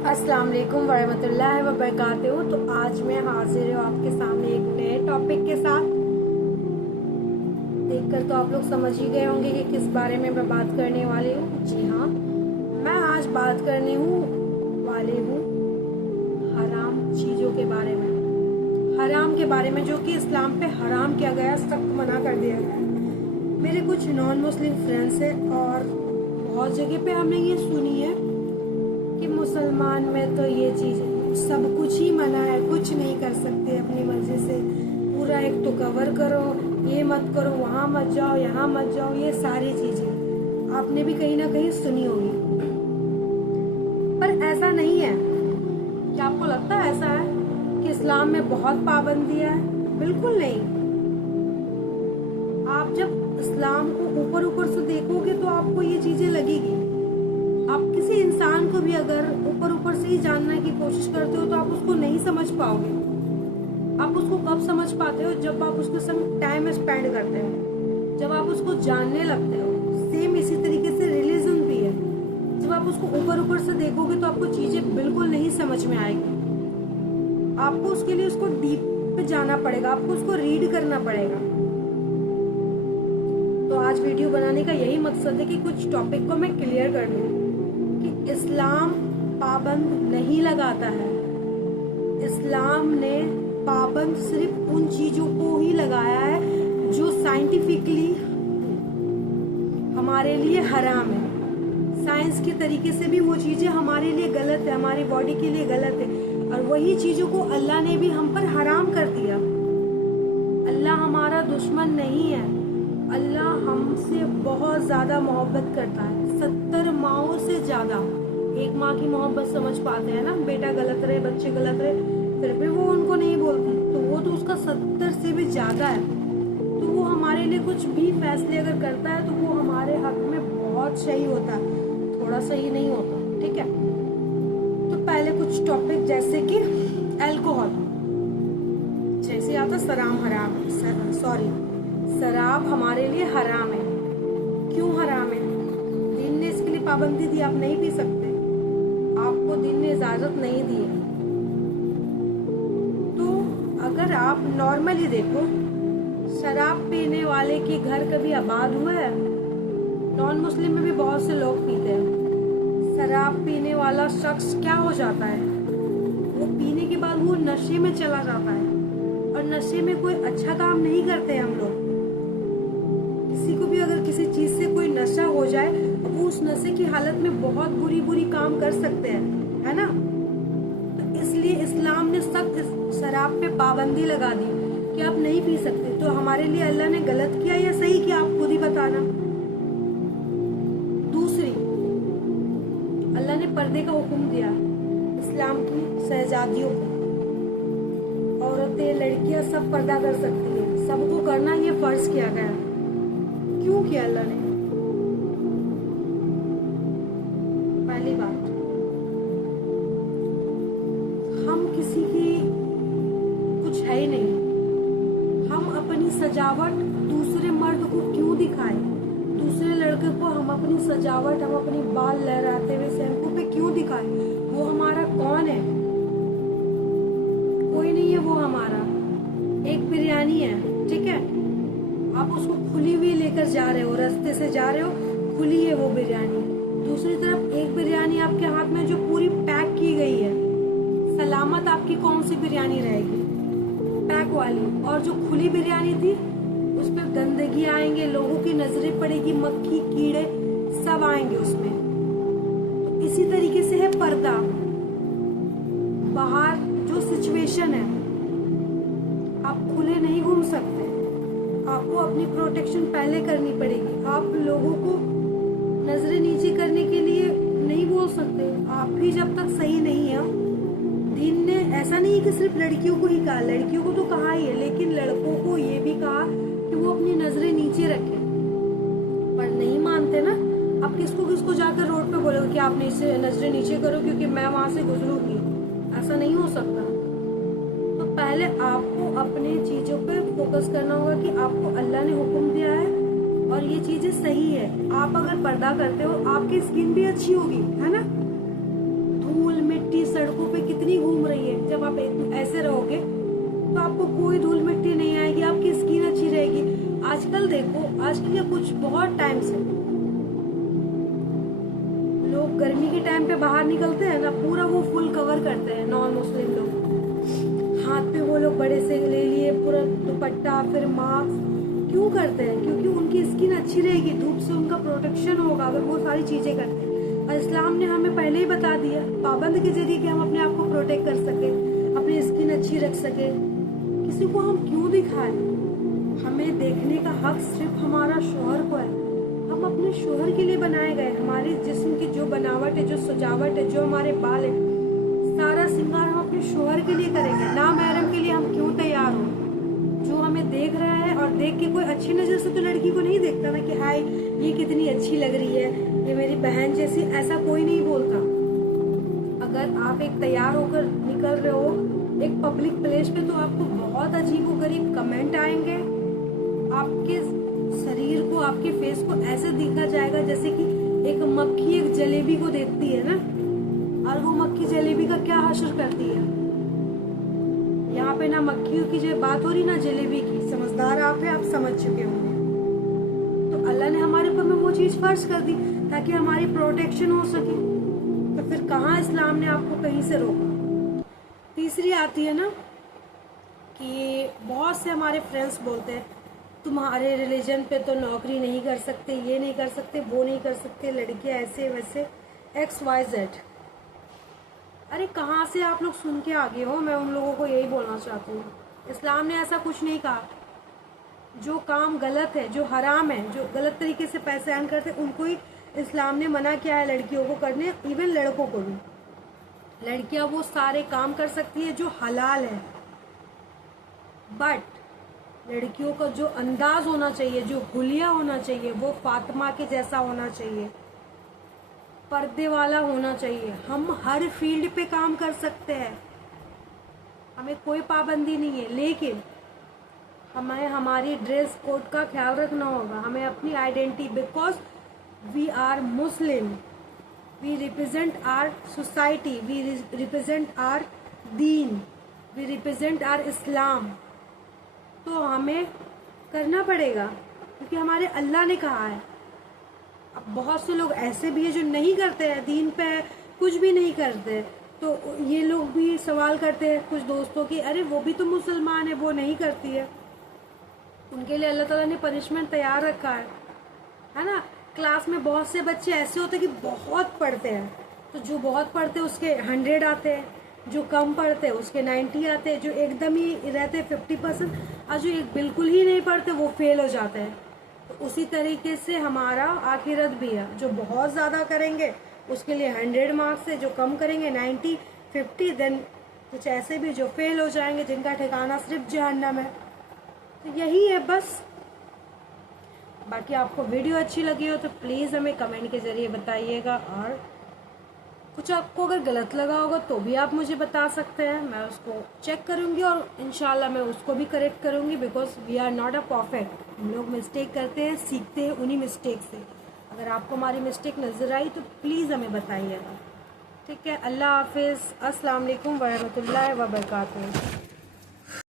अस्सलाम वालेकुम वरहमतुल्लाहि वबरकातुहू। तो आज मैं हाजिर हूँ आपके सामने एक नए टॉपिक के साथ। देखकर तो आप लोग समझ ही गए होंगे कि किस बारे में मैं बात करने वाली हूँ। जी हाँ, मैं आज बात करने वाली हूँ हराम चीज़ों के बारे में। हराम के बारे में जो कि इस्लाम पे हराम किया गया, सख्त मना कर दिया गया। मेरे कुछ नॉन मुस्लिम फ्रेंड्स हैं और बहुत जगह पे हमने ये सुनी है कि मुसलमान में तो ये चीज़ सब कुछ ही मना है, कुछ नहीं कर सकते अपनी मर्जी से। पूरा एक तो कवर करो, ये मत करो, वहाँ मत जाओ, यहाँ मत जाओ, ये सारी चीज़ें आपने भी कहीं ना कहीं सुनी होगी। पर ऐसा नहीं है। क्या आपको लगता है ऐसा है कि इस्लाम में बहुत पाबंदियां है? बिल्कुल नहीं। आप जब इस्लाम को ऊपर ऊपर से देखोगे तो आपको ये चीज़ें लगेगी। आप किसी इंसान को भी अगर ऊपर ऊपर से ही जानने की कोशिश करते हो तो आप उसको नहीं समझ पाओगे। आप उसको कब समझ पाते हो? जब आप उसके संग टाइम स्पेंड करते हो, जब आप उसको जानने लगते हो। सेम इसी तरीके से रिलीजन भी है। जब आप उसको ऊपर ऊपर से देखोगे तो आपको चीजें बिल्कुल नहीं समझ में आएगी। आपको उसके लिए उसको डीप पे जाना पड़ेगा, आपको उसको रीड करना पड़ेगा। तो आज वीडियो बनाने का यही मकसद है कि कुछ टॉपिक को मैं क्लियर कर दूं कि इस्लाम पाबंद नहीं लगाता है। इस्लाम ने पाबंद सिर्फ उन चीजों को ही लगाया है जो साइंटिफिकली हमारे लिए हराम है। साइंस के तरीके से भी वो चीजें हमारे लिए गलत है, हमारी बॉडी के लिए गलत है। और वही चीजों को अल्लाह ने भी हम पर हराम कर दिया। अल्लाह हमारा दुश्मन नहीं है। अल्लाह हमसे बहुत ज्यादा मोहब्बत करता है, 70 माओं से ज्यादा। एक माँ की मोहब्बत समझ पाते हैं ना, बेटा गलत रहे, बच्चे गलत रहे, फिर भी वो उनको नहीं बोलती, तो वो तो उसका 70 से भी ज्यादा है। तो वो हमारे लिए कुछ भी फैसले अगर करता है तो वो हमारे हक में बहुत सही होता है, थोड़ा सही नहीं होता। ठीक है, तो पहले कुछ टॉपिक जैसे कि अल्कोहल, जैसे आता शराब हराम है, शराब हमारे लिए हराम है। क्यों हराम है? दीन ने इसके लिए पाबंदी दी, आप नहीं पी सकते, आपको दीन ने इजाजत नहीं दी है। तो अगर आप नॉर्मली देखो, शराब पीने वाले के घर कभी आबाद हुआ है? नॉन मुस्लिम में भी बहुत से लोग पीते हैं। शराब पीने वाला शख्स क्या हो जाता है? वो पीने के बाद वो नशे में चला जाता है, और नशे में कोई अच्छा काम नहीं करते हम लोग। किसी को भी अगर किसी चीज से कोई नशा हो जाए तो वो उस नशे की हालत में बहुत बुरी बुरी काम कर सकते हैं, है ना। तो इसलिए इस्लाम ने सख्त शराब पे पाबंदी लगा दी कि आप नहीं पी सकते। तो हमारे लिए अल्लाह ने गलत किया या सही किया, आप खुद ही बताना। दूसरी, अल्लाह ने पर्दे का हुक्म दिया इस्लाम की शहजादियों को। औरतें, लड़कियां सब पर्दा कर सकती है, सबको करना ये फर्ज किया गया। क्यों किया अल्लाह ने? पहली बात, हम किसी की कुछ है ही नहीं। हम अपनी सजावट दूसरे मर्द को क्यों दिखाएं? दूसरे लड़के को हम अपनी सजावट, हम अपनी बाल लहराते हुए शैम्पू पे क्यों दिखाएं? वो हमारा कौन है? कोई नहीं है वो हमारा। एक बिरयानी है, ठीक है, आप उसको खुली हुई लेकर जा रहे हो, रास्ते से जा रहे हो, खुली है वो बिरयानी। दूसरी तरफ एक बिरयानी आपके हाथ में जो पूरी पैक की गई है, सलामत आपकी कौन सी बिरयानी रहेगी? पैक वाली। और जो खुली बिरयानी थी उस पर गंदगी आएंगे, लोगों की नजरें पड़ेगी, मक्खी कीड़े सब आएंगे उसमें। तो इसी तरीके से है पर्दा। बाहर जो सिचुएशन है, आप खुले नहीं घूम सकते, आपको अपनी प्रोटेक्शन पहले करनी पड़ेगी। आप लोगों को नजरें नीचे करने के लिए नहीं बोल सकते, आप भी जब तक सही नहीं है। दीन ने ऐसा नहीं है कि सिर्फ लड़कियों को ही कहा, लड़कियों को तो कहा ही है, लेकिन लड़कों को ये भी कहा कि वो अपनी नजरें नीचे रखें। पर नहीं मानते ना। आप किसको किसको जाकर रोड पे बोलोगे कि आप नजरें नीचे करो क्योंकि मैं वहां से गुजरूंगी? ऐसा नहीं हो सकता। तो पहले आपको अपने चीजों पे फोकस करना होगा कि आपको अल्लाह ने हुक्म दिया है और ये चीजें सही है। आप अगर पर्दा करते हो, आपकी स्किन भी अच्छी होगी, है ना। धूल मिट्टी मिट्टी सड़कों पे कितनी घूम रही है। जब आप ऐसे रहोगे तो आपको कोई धूल मिट्टी नहीं आएगी, आपकी स्किन अच्छी रहेगी। आजकल देखो, आजकल या कुछ बहुत टाइम से लोग गर्मी के टाइम पे बाहर निकलते हैं ना, पूरा वो फुल कवर करते हैं। नॉन मुस्लिम लोग हाथ पे वो लोग बड़े से ले लिए पूरा दुपट्टा, फिर मास्क। क्यों करते हैं? क्योंकि उनकी स्किन अच्छी रहेगी, धूप से उनका प्रोटेक्शन होगा अगर वो सारी चीजें करते हैं। और इस्लाम ने हमें पहले ही बता दिया पाबंद के जरिए कि हम अपने आप को प्रोटेक्ट कर सके, अपनी स्किन अच्छी रख सके। किसी को हम क्यों दिखाएं? हमें देखने का हक सिर्फ हमारा शौहर को है। हम अपने शौहर के लिए बनाए गए। हमारे जिस्म की जो बनावट है, जो सजावट है, जो हमारे बाल है, सारा श्रृंगार हम अपने शौहर के लिए करेंगे। ना महरम के लिए हम क्यों तैयार हो? जो हमें देख रहा है और देख के कोई अच्छी नजर से तो लड़की को नहीं देखता ना कि हाय ये कितनी अच्छी लग रही है, ये मेरी बहन जैसी, ऐसा कोई नहीं बोलता। अगर आप एक तैयार होकर निकल रहे हो एक पब्लिक प्लेस पे तो आपको बहुत अजीबोगरीब कमेंट आएंगे। आपके शरीर को, आपके फेस को ऐसे देखा जाएगा जैसे कि एक मक्खी एक जलेबी को देखती है ना, और वो मक्खी जलेबी का क्या हश्र करती है। यहाँ पे ना मक्खियों की जो बात हो रही ना जलेबी की, समझदार आप है, आप समझ चुके होंगे। तो अल्लाह ने हमारे ऊपर में वो चीज फर्ज कर दी ताकि हमारी प्रोटेक्शन हो सके। तो फिर कहाँ इस्लाम ने आपको कहीं से रोका? तीसरी आती है ना कि बहुत से हमारे फ्रेंड्स बोलते हैं तुम्हारे रिलीजन पे तो नौकरी नहीं कर सकते, ये नहीं कर सकते, वो नहीं कर सकते, लड़कियां ऐसे वैसे XYZ। अरे कहाँ से आप लोग सुन के आगे हो? मैं उन लोगों को यही बोलना चाहती हूँ, इस्लाम ने ऐसा कुछ नहीं कहा। जो काम गलत है, जो हराम है, जो गलत तरीके से पैसे अर्न करते उनको ही इस्लाम ने मना किया है लड़कियों को करने, इवन लड़कों को भी। लड़कियां वो सारे काम कर सकती है जो हलाल है, बट लड़कियों का जो अंदाज होना चाहिए, जो हुलिया होना चाहिए, वो फातिमा के जैसा होना चाहिए, पर्दे वाला होना चाहिए। हम हर फील्ड पे काम कर सकते हैं, हमें कोई पाबंदी नहीं है, लेकिन हमें हमारी ड्रेस कोड का ख्याल रखना होगा। हमें अपनी identity, because we are Muslim, we represent our society, we represent our दीन, वी रिप्रेजेंट आर इस्लाम। तो हमें करना पड़ेगा क्योंकि हमारे अल्लाह ने कहा है। अब बहुत से लोग ऐसे भी है जो नहीं करते हैं, दीन पे कुछ भी नहीं करते, तो ये लोग भी सवाल करते हैं कुछ दोस्तों की, अरे वो भी तो मुसलमान है, वो नहीं करती है। उनके लिए अल्लाह ताला ने पनिशमेंट तैयार रखा है ना। क्लास में बहुत से बच्चे ऐसे होते हैं कि बहुत पढ़ते हैं, तो जो बहुत पढ़ते हैं उसके 100 आते हैं, जो कम पढ़ते हैं उसके 90 आते हैं, जो एकदम ही रहते हैं 50%, और जो बिल्कुल ही नहीं पढ़ते वो फेल हो जाते हैं। तो उसी तरीके से हमारा आखिरत भी है, जो बहुत ज़्यादा करेंगे उसके लिए 100 मार्क्स है, जो कम करेंगे 90, 50, देन कुछ ऐसे भी जो फेल हो जाएंगे, जिनका ठिकाना सिर्फ जहन्नम है। तो यही है बस। बाकी आपको वीडियो अच्छी लगी हो तो प्लीज़ हमें कमेंट के ज़रिए बताइएगा, और कुछ आपको अगर गलत लगा होगा तो भी आप मुझे बता सकते हैं, मैं उसको चेक करूँगी और इंशाल्लाह मैं उसको भी करेक्ट करूँगी, because we are not a perfect. हम लोग मिस्टेक करते हैं, सीखते हैं उन्हीं मिस्टेक से। अगर आपको हमारी मिस्टेक नज़र आई तो प्लीज़ हमें बताइएगा। ठीक है, अल्लाह हाफिज़, अस्सलाम वालेकुम वरहमतुल्लाहि वबरकातुहू।